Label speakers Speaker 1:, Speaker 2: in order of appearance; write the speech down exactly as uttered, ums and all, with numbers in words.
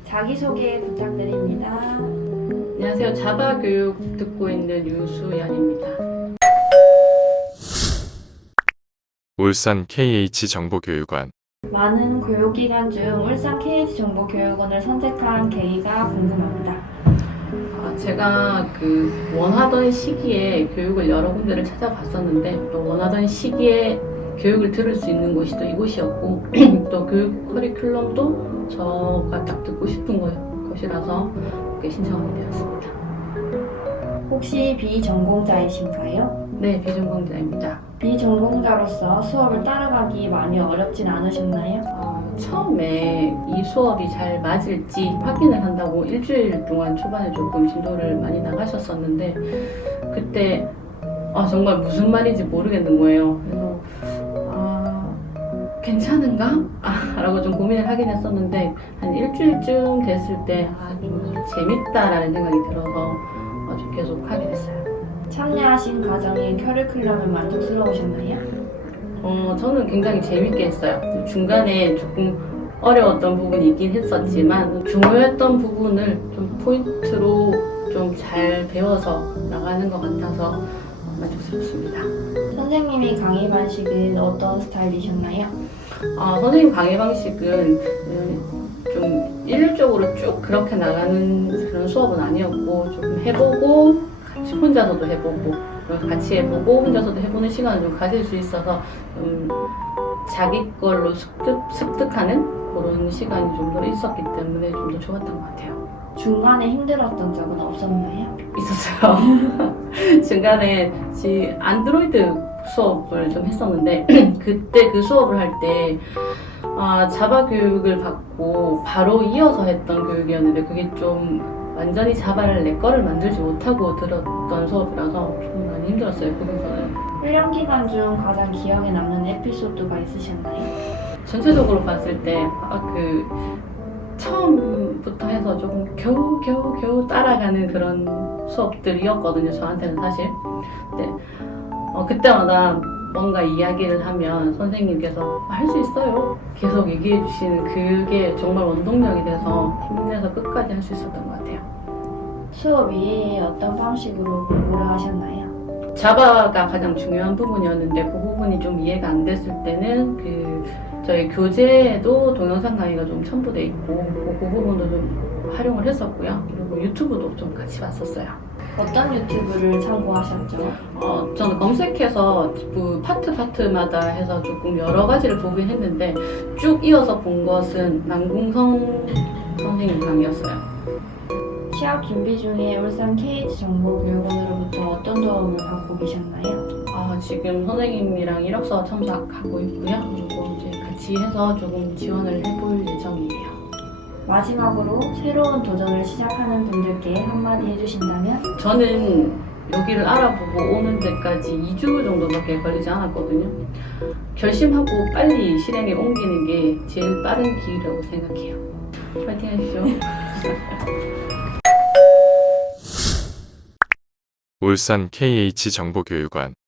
Speaker 1: 자기소개 부탁드립니다.
Speaker 2: 안녕하세요. 자바 교육 듣고 있는 유수연입니다.
Speaker 3: 울산 케이에이치 정보교육원.
Speaker 1: 많은 교육기관 중 울산 케이에이치 정보교육원을 선택한 계기가 궁금합니다.
Speaker 2: 아, 제가 그 원하던 시기에 교육을 여러 군데를 찾아봤었는데 또 원하던 시기에 교육을 들을 수 있는 곳이 또 이곳이었고 또 교육 커리큘럼도 저가 딱 듣고 싶은 것이라서 그렇게 신청하게 되었습니다.
Speaker 1: 혹시 비전공자이신가요?
Speaker 2: 네, 비전공자입니다.
Speaker 1: 비전공자로서 수업을 따라가기 많이 어렵진 않으셨나요?
Speaker 2: 어, 처음에 이 수업이 잘 맞을지 확인을 한다고 일주일 동안 초반에 조금 진도를 많이 나가셨었는데 그때 아, 정말 무슨 말인지 모르겠는 거예요. 그래서 아, 괜찮은가? 아, 라고 좀 고민을 하긴 했었는데 한 일주일쯤 됐을 때 아, 좀 재밌다라는 생각이 들어서 어, 좀 계속 하게 됐어요.
Speaker 1: 참여하신 과정의 커리큘럼은 만족스러우셨나요?
Speaker 2: 어, 저는 굉장히 재밌게 했어요. 중간에 조금 어려웠던 부분이 있긴 했었지만 중요했던 부분을 좀 포인트로 좀 잘 배워서 나가는 것 같아서 만족스럽습니다.
Speaker 1: 선생님이 강의 방식은 어떤 스타일이셨나요?
Speaker 2: 어, 선생님 강의 방식은 음, 좀 일률적으로 쭉 그렇게 나가는 그런 수업은 아니었고 조금 해보고 같이 혼자서도 해보고 같이 해보고 혼자서도 해보는 시간을 좀 가질 수 있어서 좀 자기 걸로 습득, 습득하는 그런 시간이 좀 더 있었기 때문에 좀 더 좋았던 것 같아요.
Speaker 1: 중간에 힘들었던 적은 없었나요?
Speaker 2: 있었어요. 중간에 지 안드로이드 수업을 좀 했었는데 그때 그 수업을 할 때 아, 자바 교육을 받고 바로 이어서 했던 교육이었는데 그게 좀 완전히 자바를 내 거를 만들지 못하고 들었던 수업이라서 좀 많이 힘들었어요. 그 부분은.
Speaker 1: 훈련 기간 중 가장 기억에 남는 에피소드가 있으셨나요?
Speaker 2: 전체적으로 봤을 때 아, 그 처음부터 해서 조금 겨우 겨우 겨우 따라가는 그런 수업들이었거든요. 저한테는 사실. 근데 어, 그때마다 뭔가 이야기를 하면 선생님께서 할 수 있어요. 계속 얘기해 주시는 그게 정말 원동력이 돼서 힘내서 끝까지 할 수 있었던 것 같아요.
Speaker 1: 수업 이외에 어떤 방식으로 공부를 하셨나요?
Speaker 2: 자바가 가장 중요한 부분이었는데 그 부분이 좀 이해가 안 됐을 때는 그 저희 교재에도 동영상 강의가 좀 첨부돼 있고 그, 그 부분도 좀 활용을 했었고요. 그리고 유튜브도 좀 같이 봤었어요.
Speaker 1: 어떤 유튜브를 참고하셨죠?
Speaker 2: 어, 저는 검색해서 그 파트 파트마다 해서 조금 여러 가지를 보긴 했는데 쭉 이어서 본 것은 남궁성 선생님 강의였어요.
Speaker 1: 취업 준비 중에 울산 케이에이치 정보교육원으로부터 어떤 도움을 받고 계셨나요?
Speaker 2: 아, 지금 선생님이랑 이력서 첨삭하고 있고요. 그리고 이제 같이 해서 조금 지원을 해볼 예정이에요.
Speaker 1: 마지막으로 새로운 도전을 시작하는 분들께 한마디 해주신다면?
Speaker 2: 저는 여기를 알아보고 오는 데까지 이 주 정도밖에 걸리지 않았거든요. 결심하고 빨리 실행에 옮기는 게 제일 빠른 길이라고 생각해요. 파이팅 하십시오.
Speaker 3: 울산 케이에이치 정보교육원.